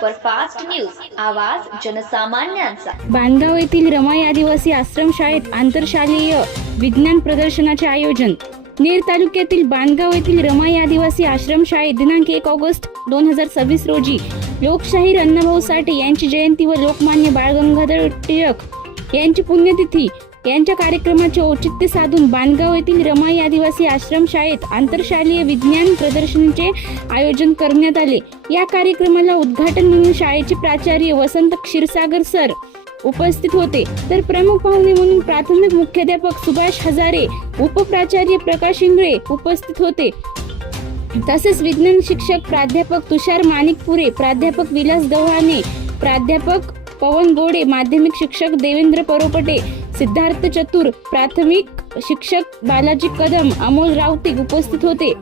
Superfast news, आवाज जनसामान्यांचा। बांधगाव येथील रमाई आदिवासी आश्रमशाळेत आंतरशालेय विज्ञान प्रदर्शनाचे आयोजन। नेर तालुक्यातील बांधगाव येथील रमाई आदिवासी आश्रमशाळेत दिनांक 1 ऑगस्ट 2026 रोजी लोकशाहीर अण्णाभाऊ साठे यांची जयंती व लोकमान्य बाळ गंगाधर टिळक यांची पुण्यतिथी यांच्या कार्यक्रमाचे औचित्य साधून बांधगाव येथील रमाई आदिवासी आश्रमशाळेत आंतरशालेय विज्ञान प्रदर्शनाचे आयोजन करण्यात आले। या कार्यक्रमाला उद्घाटन म्हणून शाळेचे प्राचार्य वसंत क्षीरसागर सर उपस्थित होते, तर प्रमुख पाहुणे म्हणून प्राथमिक मुख्याध्यापक सुभाष हजारे, उपप्राचार्य प्रकाश इंगळे उपस्थित होते। तसेच विज्ञान शिक्षक प्राध्यापक तुषार माणिकपुरे, प्राध्यापक विलास गव्हाणे, प्राध्यापक पवन गोडे, माध्यमिक शिक्षक देवेंद्र परोपटे, सिद्धार्थ चतुर, प्राथमिक शिक्षक बालाजी कदम, अमोल रावते उपस्थित होते।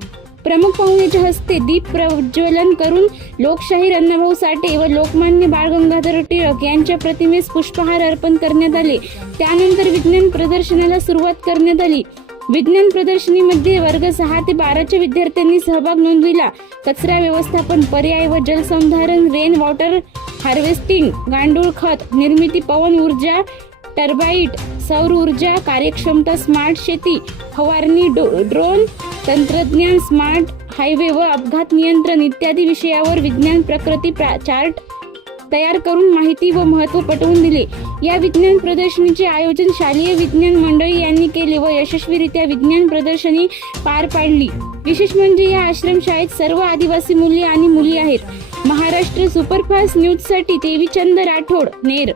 प्रमुख पाहुण्याच्या हस्ते दीप प्रज्वलन करून लोकशाहीर अण्णाभाऊ साठे व लोकमान्य बाळ गंगाधर टिळक यांच्या प्रतिमेस पुष्पहार अर्पण करण्यात आले। त्यानंतर विज्ञान प्रदर्शनाला सुरुवात करण्यात आली। विज्ञान प्रदर्शनीमध्ये वर्ग 6 ते 12च्या विद्यार्थ्यांनी सहभाग नोंदविला। कचरा व्यवस्थापन, पर्याय व जलसंधारण, रेन वॉटर हार्वेस्टिंग, गांडूळ खत निर्मिती, पवन ऊर्जा, टर्बाईट, सौर ऊर्जा, कार्यक्षमता, स्मार्ट शेती, फवारणी, ड्रोन तंत्रज्ञान, स्मार्ट हायवे व अपघात नियंत्रण इत्यादी विषयावर विज्ञान प्रकृती चार्ट तयार करून माहिती व महत्त्व पटवून दिले। या विज्ञान प्रदर्शनीचे आयोजन शालेय विज्ञान मंडळी यांनी केले व यशस्वीरित्या विज्ञान प्रदर्शनी पार पाडली। विशेष म्हणजे या आश्रमशाळेत सर्व आदिवासी मुले आणि मुली आहेत। महाराष्ट्र सुपरफास्ट न्यूज साठी देवीचंद राठोड, नेर।